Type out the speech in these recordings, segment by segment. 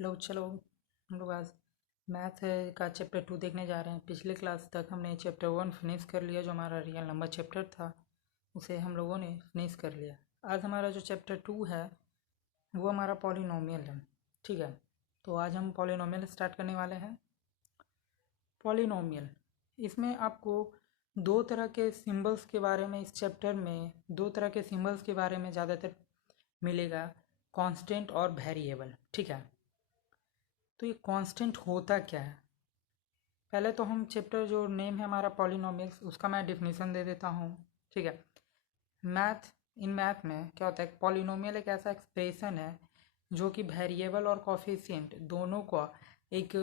Hello, चलो हम लोग आज मैथ का चैप्टर 2 देखने जा रहे हैं। पिछले क्लास तक हमने चैप्टर 1 फिनिश कर लिया, जो हमारा रियल नंबर चैप्टर था उसे हम लोगों ने फिनिश कर लिया। आज हमारा जो चैप्टर 2 है वो हमारा पॉलिनोमियल है। ठीक है, तो आज हम पॉलिनोमियल स्टार्ट करने वाले हैं। पॉलिनोमियल, इसमें आपको दो तरह के सिंबल्स के बारे में, इस चैप्टर में दो तरह के सिंबल्स के बारे में ज़्यादातर मिलेगा, कांस्टेंट और वेरिएबल। ठीक है, तो ये कांस्टेंट होता क्या है? पहले तो हम चैप्टर जो नेम है हमारा पॉलिनोमियल्स, उसका मैं डिफिनीसन दे देता हूँ। ठीक है, मैथ में क्या होता है, पॉलिनोमियल एक ऐसा एक्सप्रेशन है जो कि वेरिएबल और कोफिशिएंट दोनों का एक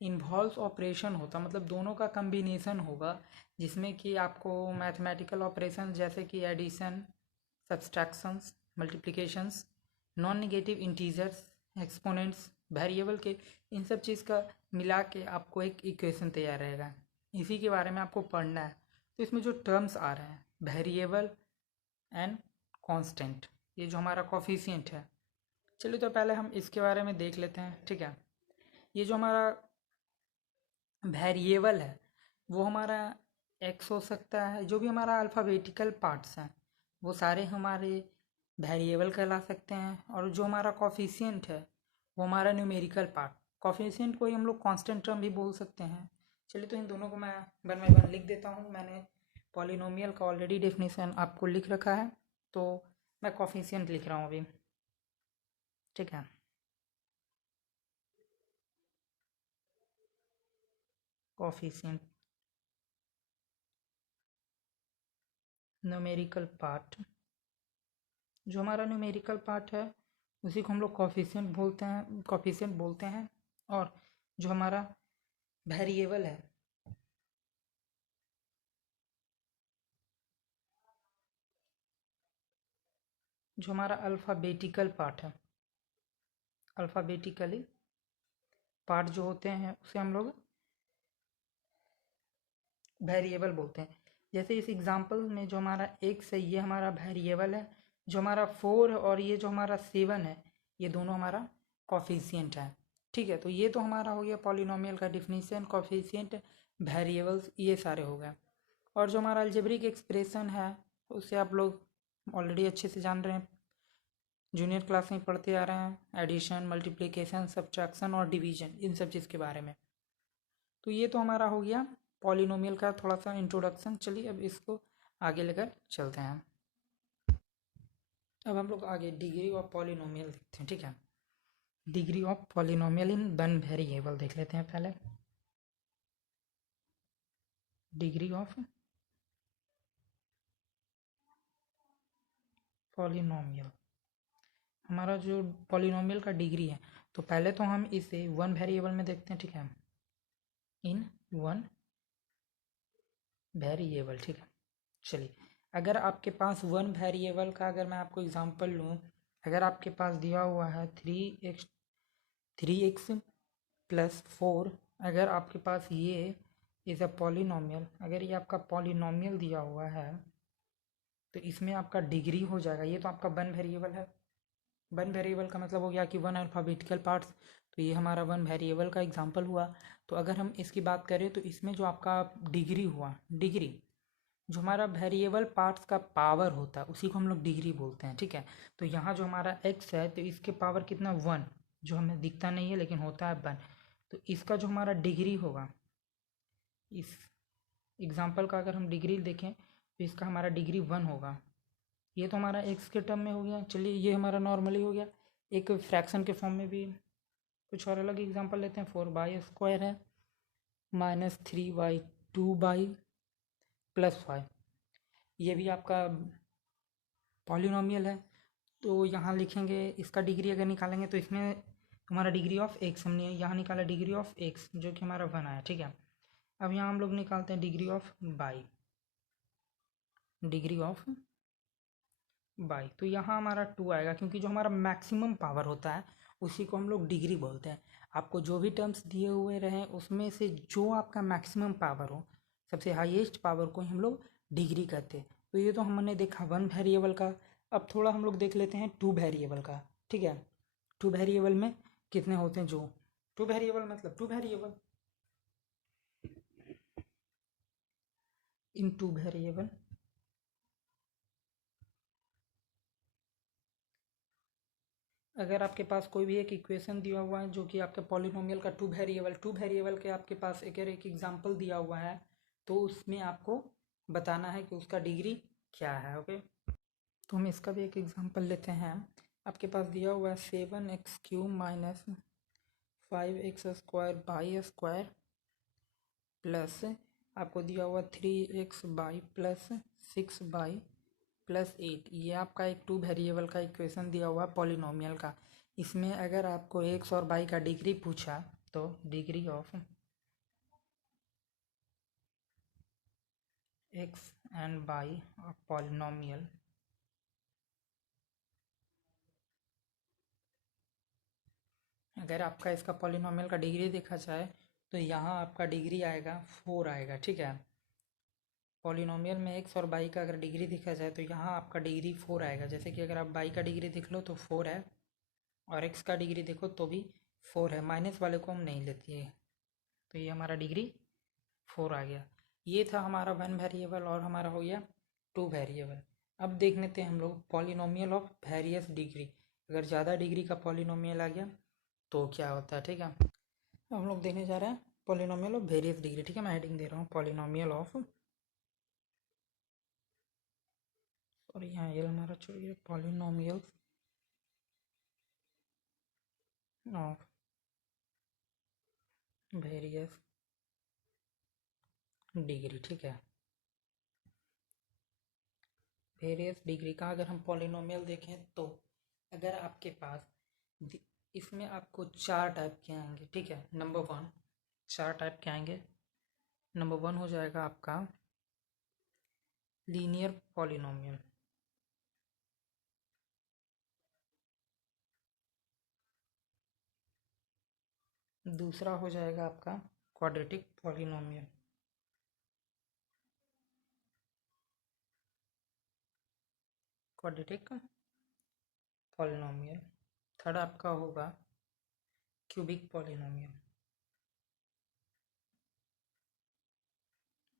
इन्वॉल्व ऑपरेशन होता, मतलब दोनों का कम्बिनेशन होगा, जिसमें कि आपको मैथमेटिकल ऑपरेशन जैसे कि addition, subtractions, multiplications, non negative integers, exponents, variable के, इन सब चीज़ का मिला के आपको एक इक्वेशन तैयार रहेगा। इसी के बारे में आपको पढ़ना है। तो इसमें जो टर्म्स आ रहे हैं, वेरिएबल एंड कांस्टेंट, ये जो हमारा कोफिशिएंट है, चलिए तो पहले हम इसके बारे में देख लेते हैं। ठीक है, ये जो हमारा वेरिएबल है वो हमारा एक्स हो सकता है, जो भी हमारा अल्फ़ाबेटिकल पार्ट्स हैं वो सारे हमारे वेरिएबल कहला सकते हैं, और जो हमारा कोफिशिएंट है वो हमारा न्यूमेरिकल पार्ट। कोफिशिएंट को ही हम लोग कांस्टेंट टर्म भी बोल सकते हैं। चलिए तो इन दोनों को मैं वन बाय वन लिख देता हूँ। मैंने पॉलिनोमियल का ऑलरेडी डेफिनेशन आपको लिख रखा है, तो मैं कोफिशिएंट लिख रहा हूँ अभी। ठीक है, कोफिशिएंट न्यूमेरिकल पार्ट, जो हमारा न्यूमेरिकल पार्ट है उसी को हम लोग कोफिशिएंट बोलते हैं। और जो हमारा वेरिएबल है, जो हमारा अल्फ़ाबेटिकल पार्ट है, अल्फ़ाबेटिकली पार्ट जो होते हैं उसे हम लोग वेरिएबल बोलते हैं। जैसे इस एग्जांपल में जो हमारा एक्स है ये हमारा वेरिएबल है, जो हमारा 4 और ये जो हमारा 7 है ये दोनों हमारा कोफिशिएंट है। ठीक है, तो ये तो हमारा हो गया पॉलिनोमियल का डिफिनीशन, कोफिशिएंट, वेरिएबल्स, ये सारे हो गए। और जो हमारा अलजेब्रिक एक्सप्रेशन है उसे आप लोग ऑलरेडी अच्छे से जान रहे हैं, जूनियर क्लास में पढ़ते आ रहे हैं, एडिशन, मल्टीप्लिकेशन, सब्ट्रैक्शन और डिवीजन, इन सब चीज़ के बारे में। तो ये तो हमारा हो गया पॉलिनोमियल का थोड़ा सा इंट्रोडक्शन। चलिए अब इसको आगे लेकर चलते हैं। अब हम लोग आगे डिग्री ऑफ पॉलिनोमियल देखते हैं। ठीक है, degree of polynomial in one variable देख लेते हैं पहले। डिग्री ऑफ पॉलिनोमियल, हमारा जो पॉलिनोमियल का डिग्री है, तो पहले तो हम इसे वन वेरिएबल में देखते हैं। ठीक है, इन वन वेरिएबल। ठीक है, चलिए अगर आपके पास वन वेरिएबल का, अगर मैं आपको एग्जांपल लूँ, अगर आपके पास दिया हुआ है 3x प्लस 4, अगर आपके पास ये इज़ अ पॉलिनोमियल, अगर ये आपका पॉलिनोमियल दिया हुआ है तो इसमें आपका डिग्री हो जाएगा। ये तो आपका वन वेरिएबल है, वन वेरिएबल का मतलब हो गया कि वन अल्फ़ाबेटिकल पार्ट्स, तो ये हमारा वन वेरिएबल का एग्जांपल हुआ। तो अगर हम इसकी बात करें तो इसमें जो आपका डिग्री हुआ, डिग्री जो हमारा वेरिएबल पार्ट्स का पावर होता है उसी को हम लोग डिग्री बोलते हैं। ठीक है, तो यहाँ जो हमारा x है तो इसके पावर कितना, 1, जो हमें दिखता नहीं है लेकिन होता है 1, तो इसका जो हमारा डिग्री होगा, इस एग्जांपल का अगर हम डिग्री देखें तो इसका हमारा डिग्री 1 होगा। ये तो हमारा x के टर्म में हो गया। चलिए ये हमारा नॉर्मली हो गया। एक फ्रैक्शन के फॉर्म में भी कुछ और अलग एग्जांपल लेते हैं। 4y² है माइनस 3y2/+5, ये भी आपका पॉलिनोमियल है। तो यहाँ लिखेंगे इसका डिग्री अगर निकालेंगे तो इसमें हमारा डिग्री ऑफ एक्स, हमने यहाँ निकाला डिग्री ऑफ एक्स जो कि हमारा 1 आया। ठीक है, अब यहाँ हम लोग निकालते हैं degree of by, degree of by, तो यहाँ हमारा 2 आएगा, क्योंकि जो हमारा मैक्सिमम पावर होता है उसी को हम लोग डिग्री बोलते हैं। आपको जो भी टर्म्स दिए हुए रहें उसमें से जो आपका मैक्सिमम पावर हो, सबसे हाईएस्ट पावर को ही हम लोग डिग्री कहते हैं। तो ये तो हमने देखा वन वेरिएबल का। अब थोड़ा हम लोग देख लेते हैं टू वेरिएबल का। ठीक है, टू वेरिएबल में कितने होते हैं, जो टू वेरिएबल मतलब टू वेरिएबल, इन टू वेरिएबल अगर आपके पास कोई भी एक इक्वेशन दिया हुआ है जो कि आपके पॉलिनोमियल का टू वेरिएबल के आपके पास अगर एक एग्जांपल दिया हुआ है तो उसमें आपको बताना है कि उसका डिग्री क्या है। ओके, तो हम इसका भी एक एग्जांपल लेते हैं। आपके पास दिया हुआ है 7x³ minus 5x² by square plus आपको दिया हुआ 3x² प्लस 6y प्लस 8। ये आपका एक टू वेरिएबल का इक्वेशन दिया हुआ पॉलिनोमियल का। इसमें अगर आपको x और y का डिग्री पूछा तो degree of x and y of polynomial अगर आपका इसका पॉलिनोमियल का डिग्री देखा जाए तो यहाँ आपका डिग्री आएगा 4 आएगा। ठीक है, पॉलिनोमियल में एक्स और बाई का अगर डिग्री देखा जाए तो यहाँ आपका डिग्री 4 आएगा। जैसे कि अगर आप बाई का डिग्री देख लो तो 4 है और एक्स का डिग्री देखो तो भी 4 है, माइनस वाले को हम नहीं लेते हैं, तो ये हमारा डिग्री 4 आ गया। ये था हमारा वन वेरिएबल और हमारा हो गया टू वेरिएबल। अब देख लेते हैं हम लोग पॉलिनोमियल ऑफ वेरियस डिग्री। अगर ज़्यादा डिग्री का पॉलिनोमियल आ गया तो क्या होता है। ठीक है, अब हम लोग देखने जा रहे हैं पॉलिनोमियल ऑफ वेरियस डिग्री। ठीक है, मैं हेडिंग दे रहा हूँ पॉलिनोमियल ऑफ, और यहाँ ये हमारा छोड़िए, पॉलिनोमियल ऑफ वेरियस डिग्री। ठीक है, वेरियस डिग्री का अगर हम पॉलिनोमियल देखें तो अगर आपके पास इसमें आपको 4 टाइप के आएंगे। ठीक है, नंबर 1 4 टाइप के आएंगे। नंबर 1 हो जाएगा आपका लीनियर पॉलिनोमियल, दूसरा हो जाएगा आपका quadratic polynomial, quadratic polynomial, third आपका होगा क्यूबिक पॉलिनोमियल,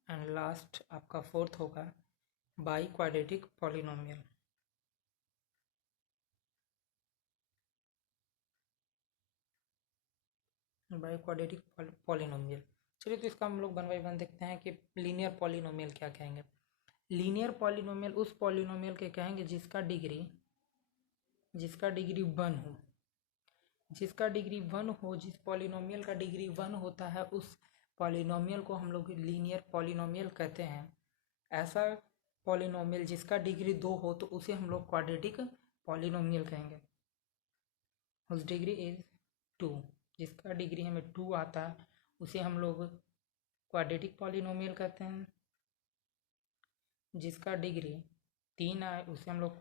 एंड लास्ट आपका फोर्थ होगा by quadratic polynomial. By quadratic polynomial. चलिए तो इसका हम लोग वन बाई वन देखते हैं कि लीनियर पॉलिनोमियल क्या कहेंगे। लीनियर पॉलिनोमियल उस पॉलिनोमियल के कहेंगे जिसका डिग्री 1 हो, जिसका डिग्री 1 हो, जिस पॉलिनोमियल का डिग्री 1 होता है उस पॉलिनोमियल को हम लोग लीनियर पॉलिनोमियल कहते हैं। ऐसा पॉलिनोमियल जिसका डिग्री 2 हो तो उसे हम लोग क्वाड्रेटिक पॉलिनोमियल कहेंगे। उस डिग्री इज 2, जिसका डिग्री हमें 2 आता है उसे हम लोग क्वाड्रेटिक पॉलिनोमियल कहते हैं। जिसका डिग्री 3 आए उसे हम लोग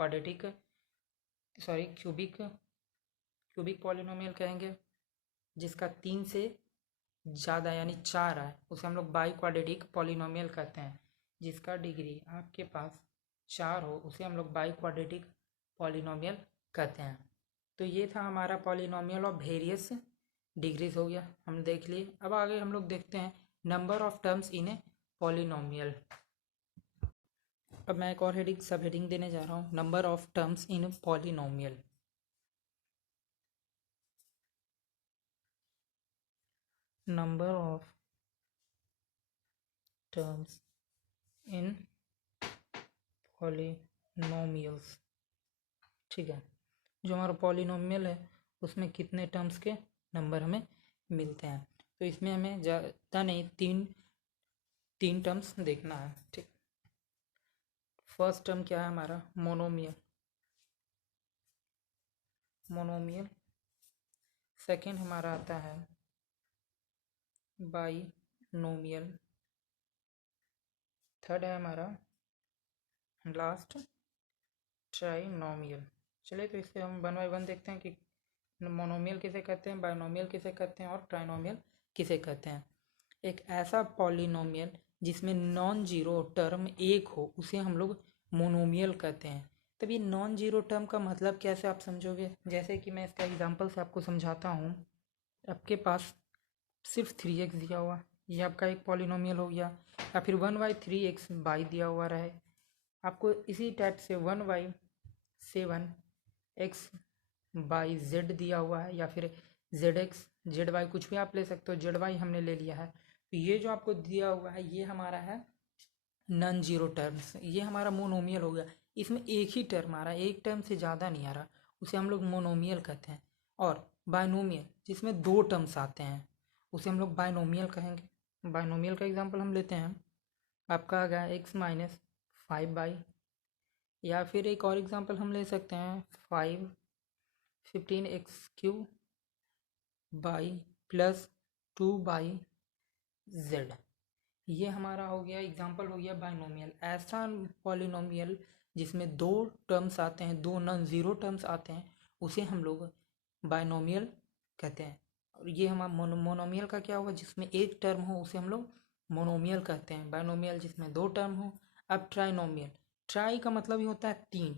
क्यूबिक पॉलिनोमियल कहेंगे। जिसका 3 से ज़्यादा यानी 4 आए उसे हम लोग बाई क्वाड्रेटिक पॉलिनोमियल कहते हैं। जिसका डिग्री आपके पास 4 हो उसे हम लोग बाई क्वाड्रेटिक पॉलिनोमियल कहते हैं। तो ये था हमारा पॉलिनोमियल ऑफ वेरियस डिग्रीज हो गया, हम देख लिए। अब आगे हम लोग देखते हैं number of terms in a polynomial. अब मैं एक और सब हेडिंग देने जा रहा हूँ, number of terms in polynomial. Number of terms in polynomials. ठीक है, जो हमारा पॉलिनोमियल है उसमें कितने टर्म्स के नंबर हमें मिलते हैं। तो इसमें हमें ज़्यादा नहीं, तीन टर्म्स देखना है। ठीक, फर्स्ट टर्म क्या है हमारा, मोनोमियल। सेकंड हमारा आता है बाइनोमियल। थर्ड है हमारा लास्ट ट्राइनोमियल। चलिए तो इससे हम वन बाई वन देखते हैं कि मोनोमियल किसे कहते हैं, बाइनोमियल किसे कहते हैं और ट्राइनोमियल किसे कहते हैं। एक ऐसा पॉलिनोमियल जिसमें नॉन जीरो टर्म एक हो उसे हम लोग मोनोमियल कहते हैं। तब ये नॉन जीरो टर्म का मतलब कैसे आप समझोगे? जैसे कि मैं इसका एग्जांपल से आपको समझाता हूँ। आपके पास सिर्फ 3x दिया हुआ, ये आपका एक पॉलिनोमियल हो गया, या फिर 1/3x बाई दिया हुआ रहे। आपको इसी टाइप से 1/7x बाई जेड दिया हुआ है, या फिर ZX ZY कुछ भी आप ले सकते हो, ZY हमने ले लिया है। तो ये जो आपको दिया हुआ है ये हमारा है नॉन जीरो टर्म्स, ये हमारा मोनोमियल हो गया। इसमें एक ही टर्म आ रहा है, एक टर्म से ज़्यादा नहीं आ रहा, उसे हम लोग मोनोमियल कहते हैं। और बायनोमियल जिसमें दो टर्म्स आते हैं उसे हम लोग बायनोमियल कहेंगे। बायनोमियल का एग्जांपल हम लेते हैं, आपका आ गया x-5 बाई, या फिर एक और एग्जांपल हम ले सकते हैं 5 15x³ बाई प्लस 2/z। ये हमारा हो गया एग्जांपल, हो गया बाइनोमियल। ऐसा पॉलिनोमियल जिसमें दो टर्म्स आते हैं, दो नॉन ज़ीरो टर्म्स आते हैं, उसे हम लोग बाइनोमियल कहते हैं। और ये हमारा मोनोमियल का क्या होगा, जिसमें एक टर्म हो उसे हम लोग मोनोमियल कहते हैं। बाइनोमियल जिसमें दो टर्म हो। अब ट्राइनोमियल, ट्राई का मतलब ही होता है तीन।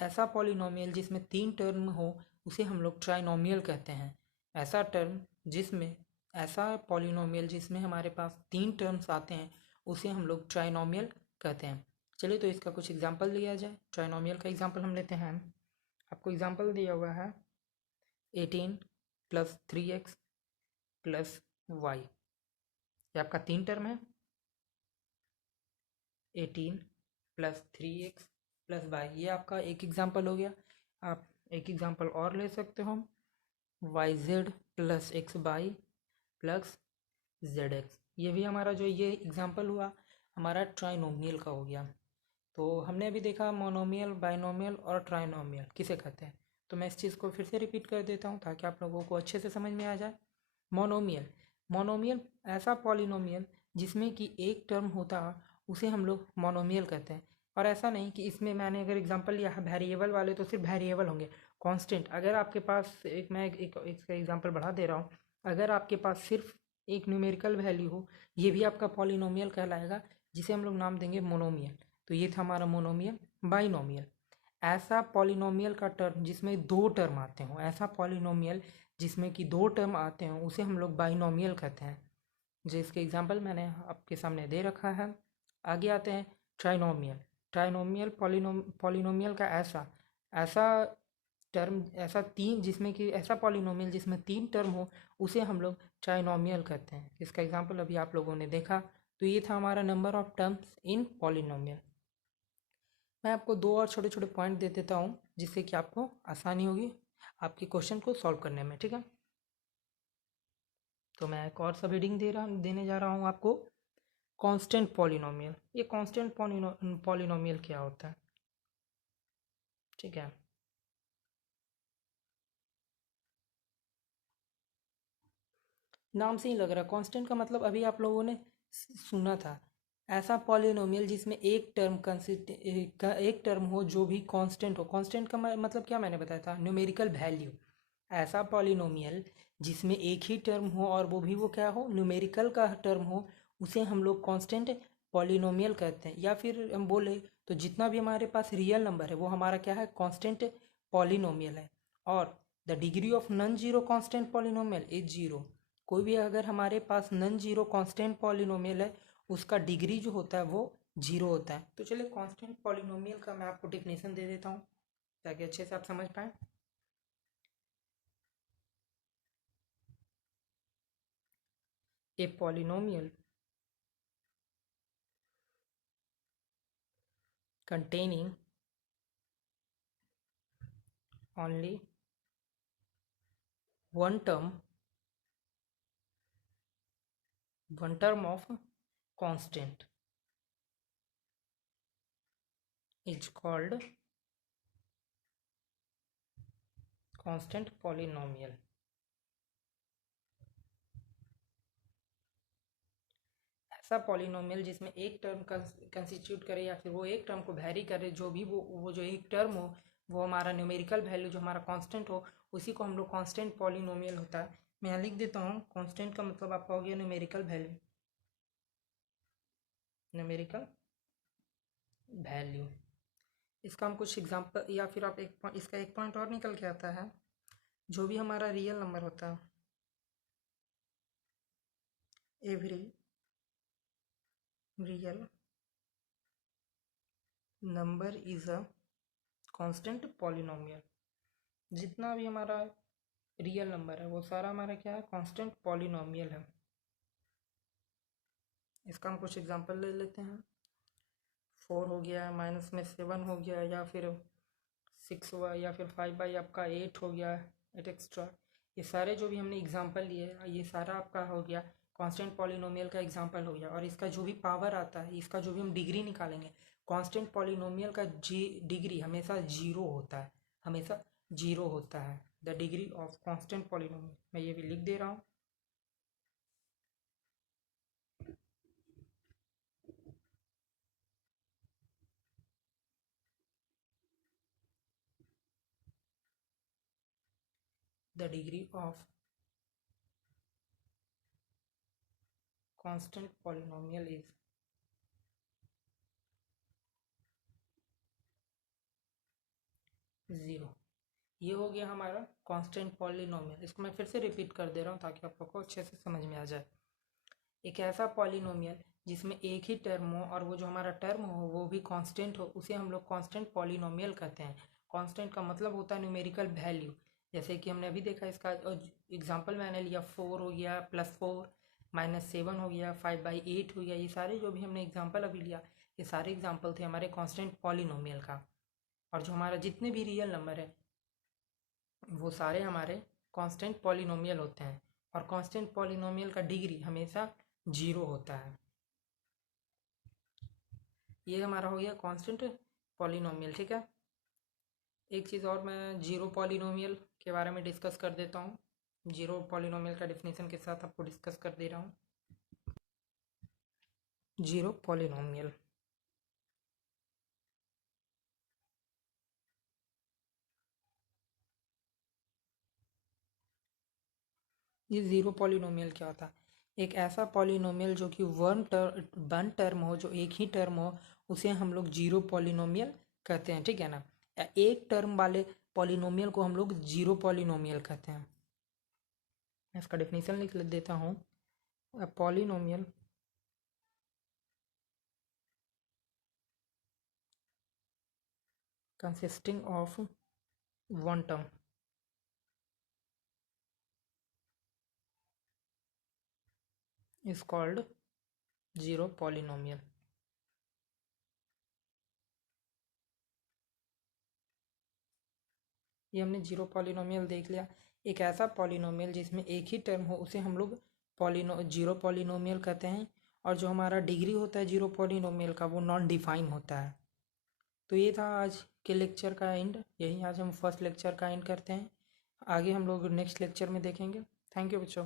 ऐसा पॉलिनोमियल जिसमें तीन टर्म हो उसे हम लोग ट्राइनोमियल कहते हैं। ऐसा टर्म जिसमें ऐसा पॉलिनोमियल जिसमें हमारे पास तीन टर्म्स आते हैं उसे हम लोग ट्राइनोमियल कहते हैं। चलिए तो इसका कुछ एग्जांपल लिया जाए। ट्राइनोमियल का एग्जांपल हम लेते हैं। आपको एग्जांपल दिया हुआ है 18 + 3x + y। ये आपका तीन टर्म है, 18 + 3x + y। ये आपका एक एग्जांपल हो गया। आप एक एग्जांपल और ले सकते हो, yz + xy + zx। ये भी हमारा जो ये एग्जांपल हुआ हमारा ट्राइनोमियल का हो गया। तो हमने अभी देखा मोनोमियल, बाइनोमियल और ट्राइनोमियल किसे कहते हैं। तो मैं इस चीज़ को फिर से रिपीट कर देता हूँ ताकि आप लोगों को अच्छे से समझ में आ जाए। मोनोमियल, मोनोमियल ऐसा पॉलिनोमियल जिसमें कि एक टर्म होता है उसे हम लोग मोनोमियल कहते हैं। और ऐसा नहीं कि इसमें मैंने अगर एग्जांपल लिया है वेरिएबल वाले तो सिर्फ वेरिएबल होंगे, कांस्टेंट। अगर आपके पास इसका एग्जांपल बढ़ा दे रहा हूँ, अगर आपके पास सिर्फ एक न्यूमेरिकल वैल्यू हो, ये भी आपका पॉलिनोमियल कहलाएगा, जिसे हम लोग नाम देंगे मोनोमियल। तो ये था हमारा मोनोमियल। बाइनोमियल, ऐसा पॉलिनोमियल का टर्म जिसमें दो टर्म आते हों, ऐसा पॉलिनोमियल जिसमें कि दो टर्म आते हों उसे हम लोग बाइनोमियल कहते हैं। जिसके एग्जांपल मैंने आपके सामने दे रखा है। आगे आते हैं ट्राइनोमियल। ट्राइनोमियल पॉलिनोमियल का ऐसा ऐसा टर्म, ऐसा तीन जिसमें कि ऐसा पॉलिनोमियल जिसमें तीन टर्म हो उसे हम लोग ट्राइनोमियल कहते हैं। इसका एग्जांपल अभी आप लोगों ने देखा। तो ये था हमारा number of terms in polynomial. मैं आपको दो और छोटे छोटे पॉइंट दे देता हूँ जिससे कि आपको आसानी होगी आपके क्वेश्चन को सॉल्व करने में, ठीक है। तो मैं एक और सब हेडिंग देने जा रहा हूँ आपको, कांस्टेंट पॉलिनोमियल। ये कांस्टेंट पॉलिनोमियल क्या होता है, ठीक है। नाम से ही लग रहा है कांस्टेंट का मतलब अभी आप लोगों ने सुना था, ऐसा पॉलिनोमियल जिसमें एक टर्म हो जो भी कांस्टेंट हो। कांस्टेंट का मतलब क्या मैंने बताया था, न्यूमेरिकल वैल्यू। ऐसा पॉलिनोमियल जिसमें एक ही टर्म हो और वो भी वो क्या हो, न्यूमेरिकल का टर्म हो, उसे हम लोग कांस्टेंट पॉलिनोमियल कहते हैं। या फिर हम बोले तो जितना भी हमारे पास रियल नंबर है वो हमारा क्या है, कांस्टेंट पॉलिनोमियल है। और the degree of non zero constant polynomial is zero. कोई भी अगर हमारे पास नॉन जीरो कांस्टेंट पॉलिनोमियल है उसका डिग्री जो होता है वो जीरो होता है। तो चलिए कांस्टेंट पॉलिनोमियल का मैं आपको डेफिनेशन दे देता हूँ ताकि अच्छे से आप समझ पाएँ। A polynomial containing only one term of constant is called constant polynomial। ऐसा पॉलिनोमियल जिसमें एक टर्म कंस्टिट्यूट करे या फिर वो एक टर्म को वैरी करे, जो भी वो जो एक टर्म हो वो हमारा न्यूमेरिकल वैल्यू जो हमारा कांस्टेंट हो, उसी को हम लोग कांस्टेंट पॉलिनोमियल होता है। मैं यहाँ लिख देता हूँ, कांस्टेंट का मतलब आपका हो गया न्यूमेरिकल वैल्यू, न्यूमेरिकल वैल्यू। इसका हम कुछ एग्जांपल, या फिर आप इसका एक पॉइंट और निकल के आता है, जो भी हमारा रियल नंबर होता है, every real number is a constant polynomial. जितना भी हमारा रियल नंबर है वो सारा हमारा क्या है, कांस्टेंट पॉलिनोमियल है। इसका हम कुछ एग्जांपल ले लेते हैं। 4 हो गया, माइनस में 7 हो गया, या फिर 6 हुआ, या फिर 5 बाई आपका 8 हो गया, 8 एक्स्ट्रा। ये सारे जो भी हमने एग्जांपल लिए, ये सारा आपका हो गया कांस्टेंट पॉलिनोमियल का एग्जांपल हो गया। और इसका जो भी पावर आता है, इसका जो भी हम डिग्री निकालेंगे, कांस्टेंट पॉलिनोमियल का डिग्री हमेशा जीरो होता है, हमेशा जीरो होता है। The degree of constant polynomial, मैं ये भी लिख दे रहा हूँ। The degree of constant polynomial is zero. ये हो गया हमारा कांस्टेंट पॉलिनोमियल। इसको मैं फिर से रिपीट कर दे रहा हूँ ताकि आप लोग को अच्छे से समझ में आ जाए। एक ऐसा पॉलिनोमियल जिसमें एक ही टर्म हो और वो जो हमारा टर्म हो वो भी कांस्टेंट हो, उसे हम लोग कांस्टेंट पॉलिनोमियल कहते हैं। कांस्टेंट का मतलब होता है न्यूमेरिकल वैल्यू। जैसे कि हमने अभी देखा, इसका एग्जांपल मैंने लिया, 4 हो गया, +4, -7 हो गया, 5/8 हो गया। ये सारे जो भी हमने एग्जाम्पल अभी लिया, ये सारे एग्जाम्पल थे हमारे कांस्टेंट पॉलिनोमियल का। और जो हमारा जितने भी रियल नंबर है वो सारे हमारे कांस्टेंट पॉलिनोमियल होते हैं। और कांस्टेंट पॉलिनोमियल का डिग्री हमेशा जीरो होता है। ये हमारा हो गया कांस्टेंट पॉलिनोमियल, ठीक है। एक चीज़ और मैं जीरो पॉलिनोमियल के बारे में डिस्कस कर देता हूँ। जीरो पॉलिनोमियल का डेफिनेशन के साथ आपको डिस्कस कर दे रहा हूँ। जीरो पॉलिनोमियल, ये ज़ीरो पॉलिनोमियल क्या होता है? एक ऐसा पॉलिनोमियल जो कि वन टर्म हो, जो एक ही टर्म हो, उसे हम लोग जीरो पॉलिनोमियल कहते हैं, ठीक है ना। एक टर्म वाले पॉलिनोमियल को हम लोग जीरो पॉलिनोमियल कहते हैं। मैं इसका डेफिनेशन लिख देता हूँ। Polynomial consisting of one term is called zero polynomial। ये हमने जीरो पॉलिनोमियल देख लिया। एक ऐसा पॉलिनोमियल जिसमें एक ही टर्म हो उसे हम लोग जीरो पॉलिनोमियल कहते हैं। और जो हमारा डिग्री होता है जीरो पॉलिनोमियल का, वो नॉन डिफाइन होता है। तो ये था आज के लेक्चर का एंड। यही आज हम फर्स्ट लेक्चर का एंड करते हैं। आगे हम लोग नेक्स्ट लेक्चर में देखेंगे। थैंक यू बच्चों।